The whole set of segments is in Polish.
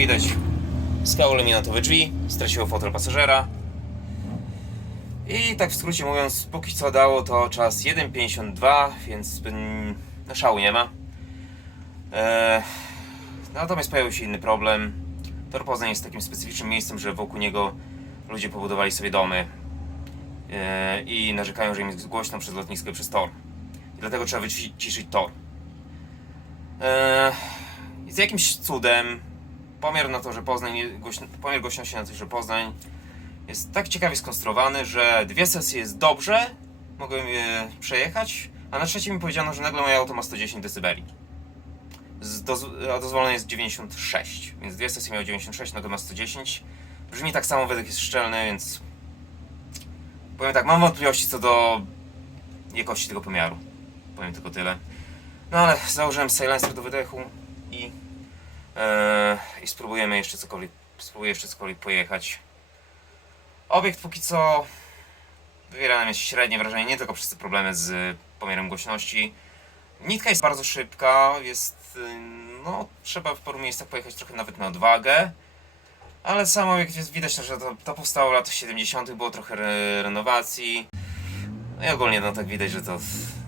widać, skały laminatowe drzwi, straciło fotel pasażera. I tak w skrócie mówiąc, póki co dało to czas 1.52, więc mm, no szału nie ma. Eee, natomiast pojawił się inny problem. Tor Poznań jest takim specyficznym miejscem, że wokół niego ludzie pobudowali sobie domy eee, i narzekają, że im jest głośno przez lotnisko i przez tor. I dlatego trzeba wyciszyć tor. Eee, z jakimś cudem pomiar na to, że Poznań, pomiar głośności na to, że Poznań jest tak ciekawie skonstruowany, że dwie sesje jest dobrze, mogłem je przejechać, a na trzeciej mi powiedziano, że nagle moje auto ma 110 dB. A dozwolone jest 96, więc dwie sesje miały 96, nagle ma 110. Brzmi tak samo, wydech jest szczelny, więc powiem tak, mam wątpliwości co do jakości tego pomiaru. Powiem tylko tyle. No ale założyłem silencer do wydechu i, i spróbujemy jeszcze cokolwiek, spróbuję jeszcze cokolwiek pojechać. Obiekt póki co wywiera na mnie średnie wrażenie, nie tylko przez te problemy z pomiarem głośności. Nitka jest bardzo szybka, jest, y, no trzeba w paru miejscach pojechać trochę nawet na odwagę. Ale sam obiekt jest widać, że to, to powstało w latach 70., było trochę re, renowacji. No i ogólnie no tak widać, że to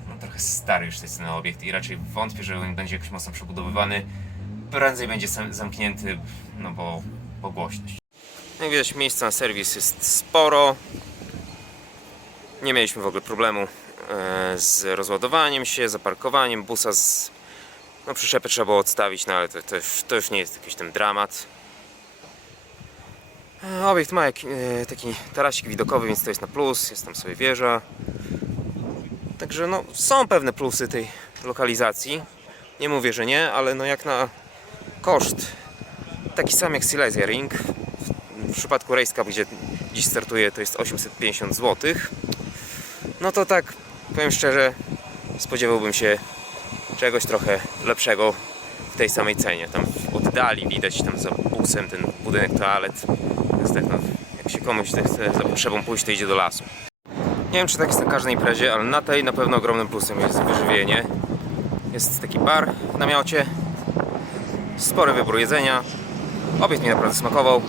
no, trochę stary już jest ten obiekt i raczej wątpię, że on będzie jakoś mocno przebudowywany. Prędzej będzie zamknięty, no bo, bo głośność. Jak widać miejsca na serwis jest sporo. Nie mieliśmy w ogóle problemu e, z rozładowaniem się, zaparkowaniem busa z... No przyczepę trzeba było odstawić, no ale to, to, już, to już nie jest jakiś ten dramat. E, Obiekt ma jak, e, taki tarasik widokowy, więc to jest na plus, jest tam sobie wieża. Także no, są pewne plusy tej lokalizacji. Nie mówię, że nie, ale no jak na koszt taki sam jak Silesia Ring. W przypadku Race Cup, gdzie dziś startuje, to jest 850 zł. No to tak, powiem szczerze, spodziewałbym się czegoś trochę lepszego w tej samej cenie. Tam w oddali widać tam za busem ten budynek toalet. Więc tak, no, jak się komuś chce za potrzebą pójść, to idzie do lasu. Nie wiem, czy tak jest na każdej imprezie, ale na tej na pewno ogromnym plusem jest wyżywienie. Jest taki bar w namiocie, spory wybór jedzenia. Obiad mi naprawdę smakował,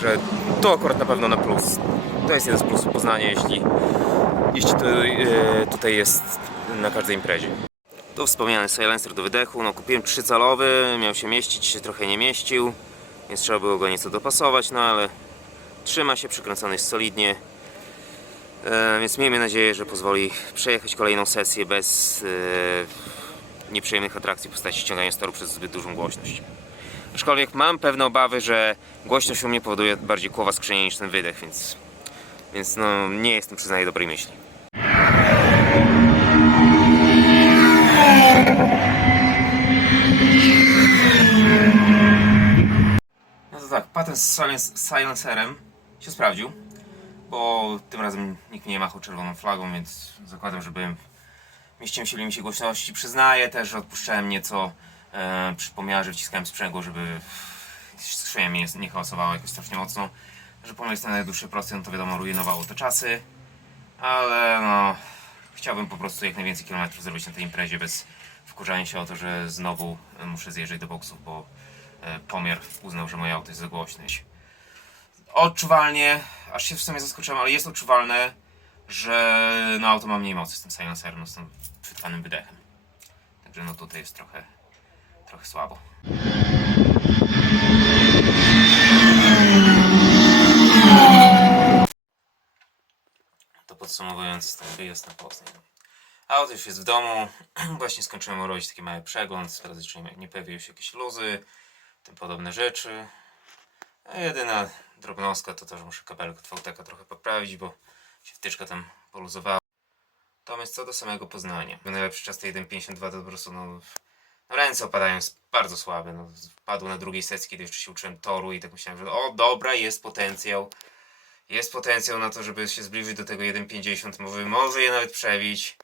że to akurat na pewno na plus. To jest jeden z plusów Poznania, jeśli, jeśli to, e, tutaj jest na każdej imprezie. Tu wspomniany silencer do wydechu, no kupiłem trzycalowy, miał się mieścić, się trochę nie mieścił, więc trzeba było go nieco dopasować, no ale trzyma się, przykręcony jest solidnie. E, więc miejmy nadzieję, że pozwoli przejechać kolejną sesję bez e, nieprzyjemnych atrakcji w postaci ściągania steru przez zbyt dużą głośność. Aczkolwiek mam pewne obawy, że głośność u mnie powoduje bardziej kłowa skrzynię niż ten wydech, więc, więc no, nie jestem przyznaję dobrej myśli. No to tak, patent z silence, silencerem się sprawdził, bo tym razem nikt nie machał czerwoną flagą, więc zakładam, że byłem mieściłem się w limicie głośności. Przyznaję też, że odpuszczałem nieco e, przy pomiarze, wciskałem sprzęgło, żeby skrzynia mnie nie, hałasowała jakoś strasznie mocno. Że jest na najdłuższy prosty, no to wiadomo rujnowało te czasy, ale no chciałbym po prostu jak najwięcej kilometrów zrobić na tej imprezie bez wkurzania się o to, że znowu e, muszę zjeżdżać do boksów, bo e, pomiar uznał, że moje auto jest za głośne. Odczuwalnie, aż się w sumie zaskoczyłem, ale jest odczuwalne, że no, auto ma mniej mocy z tym silencerem, no, z tym przytwanym wydechem. Także no tutaj jest trochę, trochę słabo. To podsumowując ten wyjazd na Poznań. Auto już jest w domu. Właśnie skończyłem robić taki mały przegląd, sprawdzić czy nie, pojawiły się jakieś luzy, tym podobne rzeczy. A jedyna drobnostka to to, że muszę kabelek od trochę poprawić, bo się wtyczka tam poluzowała. Natomiast co do samego Poznania. Najlepszy czas tej 1.52 to po prostu no, no ręce opadają, jest bardzo słabe. No, padł na drugiej sesji, kiedy jeszcze się uczyłem toru i tak myślałem, że o dobra, jest potencjał. Jest potencjał na to, żeby się zbliżyć do tego 1.50, może, może je nawet przebić.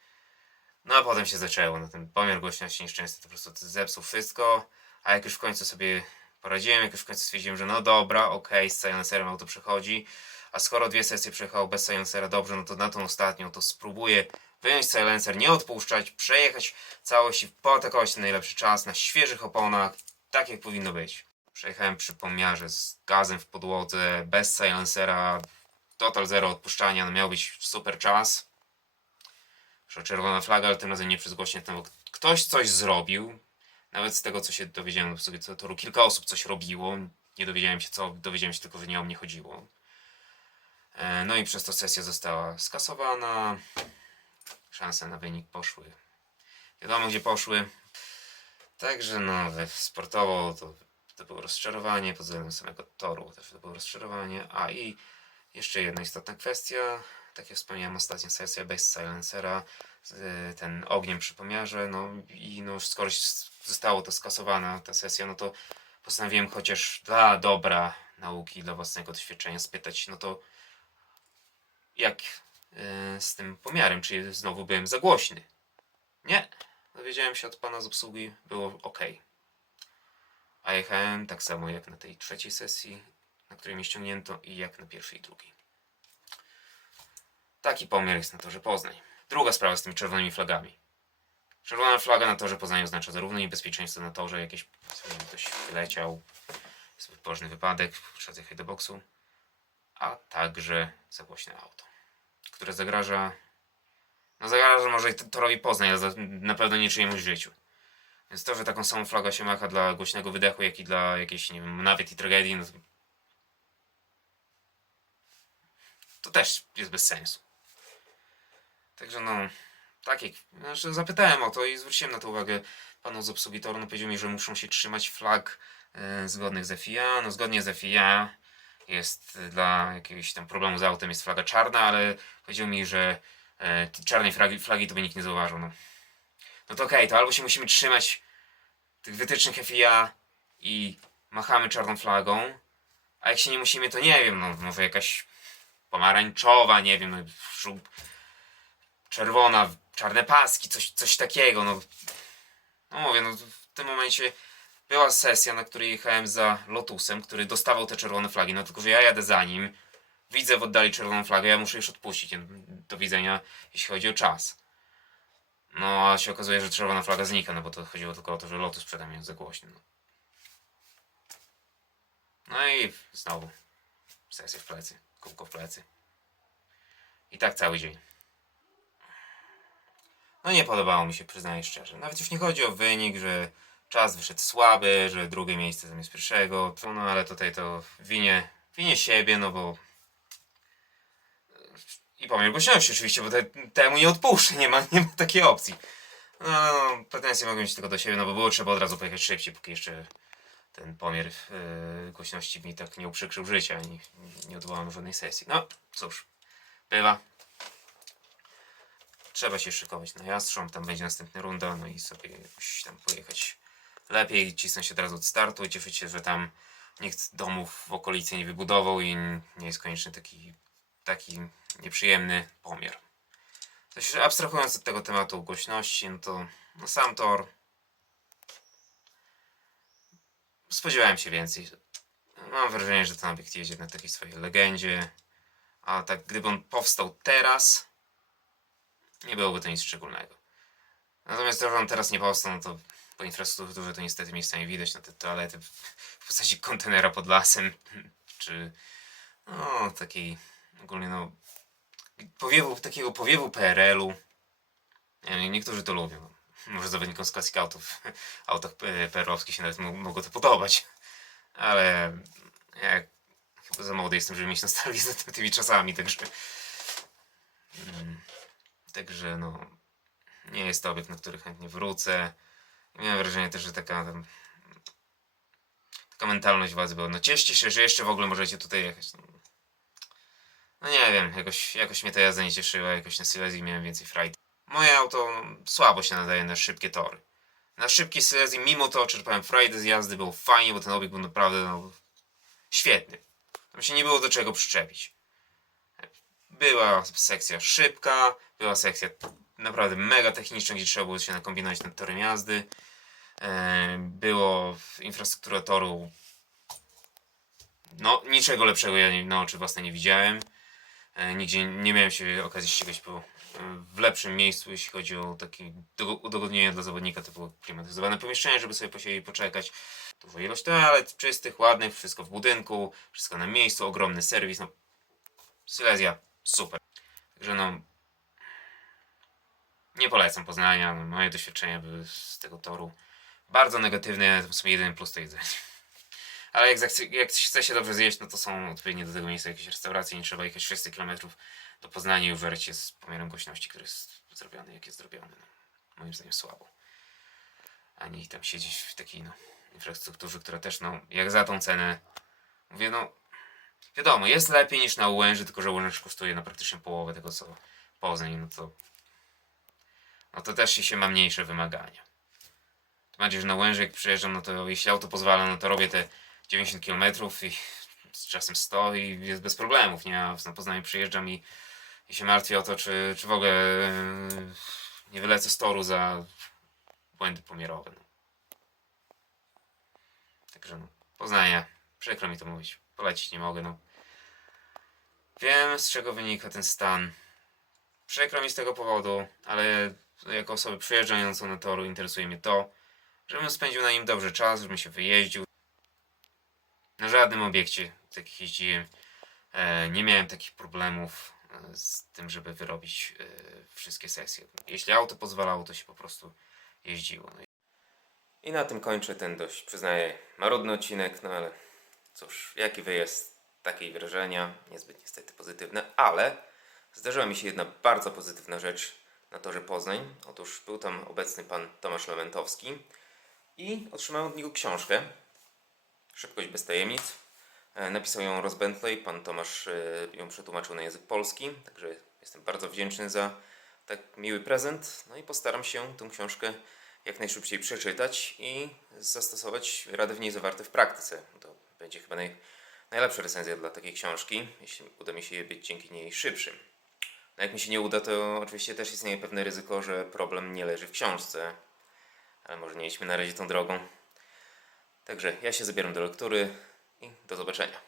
No a potem się zaczęło, no ten pomiar głośności nieszczęsny to po prostu zepsuł wszystko, a jak już w końcu sobie poradziłem, jak już w końcu stwierdziłem, że no dobra, okej, z silencerem auto przechodzi, a skoro dwie sesje przejechało bez silencera dobrze, no to na tą ostatnią to spróbuję wyjąć silencer, nie odpuszczać, przejechać całość i poatakować ten najlepszy czas na świeżych oponach tak jak powinno być. Przejechałem przy pomiarze z gazem w podłodze, bez silencera, total zero odpuszczania, no miał być super czas. Czerwona flaga, ale tym razem nie przez głośnię, bo ktoś coś zrobił. Nawet z tego, co się dowiedziałem sobie co toru, kilka osób coś robiło. Nie dowiedziałem się co, dowiedziałem się tylko, że nie o mnie chodziło. E, No i przez to sesja została skasowana. Szanse na wynik poszły. Wiadomo, gdzie poszły. Także no, sportowo to, to było rozczarowanie, pod względem samego toru też to było rozczarowanie. A i jeszcze jedna istotna kwestia, tak jak wspomniałem, ostatnia sesja bez silencera, z, ten ogniem przy pomiarze, no i no skoro zostało to skasowana ta sesja, no to postanowiłem chociaż dla dobra nauki, dla własnego doświadczenia spytać, no to jak e, z tym pomiarem, czy znowu byłem za głośny? Nie. Dowiedziałem się od pana z obsługi, było ok. A jechałem tak samo jak na tej trzeciej sesji, na której mnie ściągnięto i jak na pierwszej i drugiej. Taki pomiar jest na torze Poznań. Druga sprawa z tymi czerwonymi flagami. Czerwona flaga na torze Poznań oznacza zarówno niebezpieczeństwo na torze, jakieś ktoś wyleciał, jest poważny wypadek, trzeba zjechać do boksu, a także za głośne auto, które zagraża no zagraża może i torowi Poznań, ale na pewno nie czyjemuś życiu. Więc to, że taką samą flagę się macha dla głośnego wydechu, jak i dla jakiejś, nie wiem, nawet i tragedii, no to, to też jest bez sensu. Także no, tak jak, znaczy zapytałem o to i zwróciłem na to uwagę panu z obsługi toru, no powiedział mi, że muszą się trzymać flag e, zgodnych z FIA, no zgodnie z FIA jest dla jakiegoś tam problemu z autem jest flaga czarna, ale powiedział mi, że e, czarnej flagi, flagi to by nikt nie zauważył. No, no to okej, to albo się musimy trzymać tych wytycznych FIA i machamy czarną flagą, a jak się nie musimy, to nie wiem, no może jakaś pomarańczowa, nie wiem, no, żół- czerwona, czarne paski, coś, coś takiego, no. No mówię, no w tym momencie była sesja, na której jechałem za Lotusem, który dostawał te czerwone flagi, no tylko, że ja jadę za nim, widzę w oddali czerwoną flagę, ja muszę już odpuścić. Do widzenia, jeśli chodzi o czas. No, a się okazuje, że czerwona flaga znika, no bo to chodziło tylko o to, że Lotus przede mnie jest za głośny. No, no i znowu sesja w plecy, kółko w plecy. I tak cały dzień. No nie podobało mi się, przyznaję szczerze. Nawet już nie chodzi o wynik, że czas wyszedł słaby, że drugie miejsce zamiast pierwszego. No ale tutaj to winie, winie siebie, no bo i pomiar głośności oczywiście, bo te, temu nie odpuszczę, nie ma, nie ma takiej opcji. No, no, pretensje mogą mieć tylko do siebie, no bo było trzeba od razu pojechać szybciej, póki jeszcze ten pomiar yy, głośności mi tak nie uprzykrzył życia, nie, nie odwołałem żadnej sesji. No, cóż, bywa. Trzeba się szykować na Jastrząb, tam będzie następna runda, no i sobie tam lepiej, cisnąć się od razu od startu i cieszyć się, że tam nikt domów w okolicy nie wybudował i nie jest konieczny taki, taki nieprzyjemny pomiar. Coś abstrahując od tego tematu głośności, no to no sam tor spodziewałem się więcej. Mam wrażenie, że ten obiekt jedzie na takiej swojej legendzie, a tak gdyby on powstał teraz, nie byłoby to nic szczególnego. Natomiast to, że on teraz nie powstał, no to po infrastrukturze to niestety miejscami widać na te toalety w postaci kontenera pod lasem, czy no takiej ogólnie no powiewu, takiego powiewu PRL-u. Niektórzy to lubią. Może zawodnikom z Classic Autoów, autach PRL-owskich się nawet mo- mogło to podobać. Ale ja chyba za młody jestem, żeby mieć nostalgię za ty- tymi czasami, także... Mm, także no... Nie jest to obiekt, na który chętnie wrócę. Miałem wrażenie też, że taka tam, taka mentalność władzy była, no cieszcie się, że jeszcze w ogóle możecie tutaj jechać. No, nie wiem, jakoś, jakoś mnie ta jazda nie cieszyła, jakoś na Silesii miałem więcej frajdy. Moje auto słabo się nadaje na szybkie tory. Na szybkiej Silesii, mimo to czerpałem frajdę z jazdy, było fajnie, bo ten obieg był naprawdę no, świetny. Tam się nie było do czego przyczepić. Była sekcja szybka, była sekcja naprawdę mega techniczna, gdzie trzeba było się nakombinować nad torem jazdy. E, Było infrastruktura toru no, niczego lepszego ja nie, na oczy własne nie widziałem. E, Nigdzie nie miałem się okazji ścigać po w lepszym miejscu, jeśli chodzi o takie do- udogodnienie dla zawodnika, typu klimatyzowane pomieszczenie, żeby sobie posiedzieć poczekać. Duża ilość toalet czystych, ładnych, wszystko w budynku, wszystko na miejscu, ogromny serwis, no Silesia, super. Także no, nie polecam Poznania, no, moje doświadczenia były z tego toru bardzo negatywne, to są jedyny plus to jedzenie. Ale jak, jak chce się dobrze zjeść, no to są odpowiednie do tego miejsca jakieś restauracje, nie trzeba jechać 600 km do Poznania i użerać się z pomiarem głośności, który jest zrobiony, jak jest zrobiony. No, moim zdaniem słabo. Ani tam siedzieć w takiej no, infrastrukturze, która też, no, jak za tą cenę, mówię, no, wiadomo, jest lepiej niż na Łęży, tylko że Łęcz kosztuje na praktycznie połowę tego, co Poznań, no to, no to też się ma mniejsze wymagania. Tym bardziej, że na Łęży jak przyjeżdżam, no to jeśli auto pozwala, no to robię te 90 km i z czasem 100 i jest bez problemów, nie? A na Poznaniu przyjeżdżam i, i się martwię o to, czy, czy w ogóle yy, nie wylecę z toru za błędy pomiarowe. No. Także no, Poznania, przykro mi to mówić, polecić nie mogę, no. Wiem, z czego wynika ten stan. Przykro mi z tego powodu, ale jako osoby przyjeżdżające na toru interesuje mnie to, żebym spędził na nim dobrze czas, żebym się wyjeździł. Na żadnym obiekcie, w jakich jeździłem, e, nie miałem takich problemów e, z tym, żeby wyrobić e, wszystkie sesje. Jeśli auto pozwalało, to się po prostu jeździło. No i- na tym kończę ten dość, przyznaję, marudny odcinek, no ale cóż, jaki wyjazd, takie wrażenia, niezbyt niestety pozytywne, ale zdarzyła mi się jedna bardzo pozytywna rzecz na torze Poznań. Otóż był tam obecny pan Tomasz Lementowski i otrzymałem od niego książkę Szybkość bez tajemnic. E, Napisał ją Ross pan Tomasz e, ją przetłumaczył na język polski, także jestem bardzo wdzięczny za tak miły prezent. No i postaram się tę książkę jak najszybciej przeczytać i zastosować rady w niej zawarte w praktyce. To będzie chyba naj, najlepsza recenzja dla takiej książki, jeśli uda mi się być dzięki niej szybszym. No jak mi się nie uda, to oczywiście też istnieje pewne ryzyko, że problem nie leży w książce. Ale może nie idźmy na razie tą drogą. Także ja się zabieram do lektury i do zobaczenia.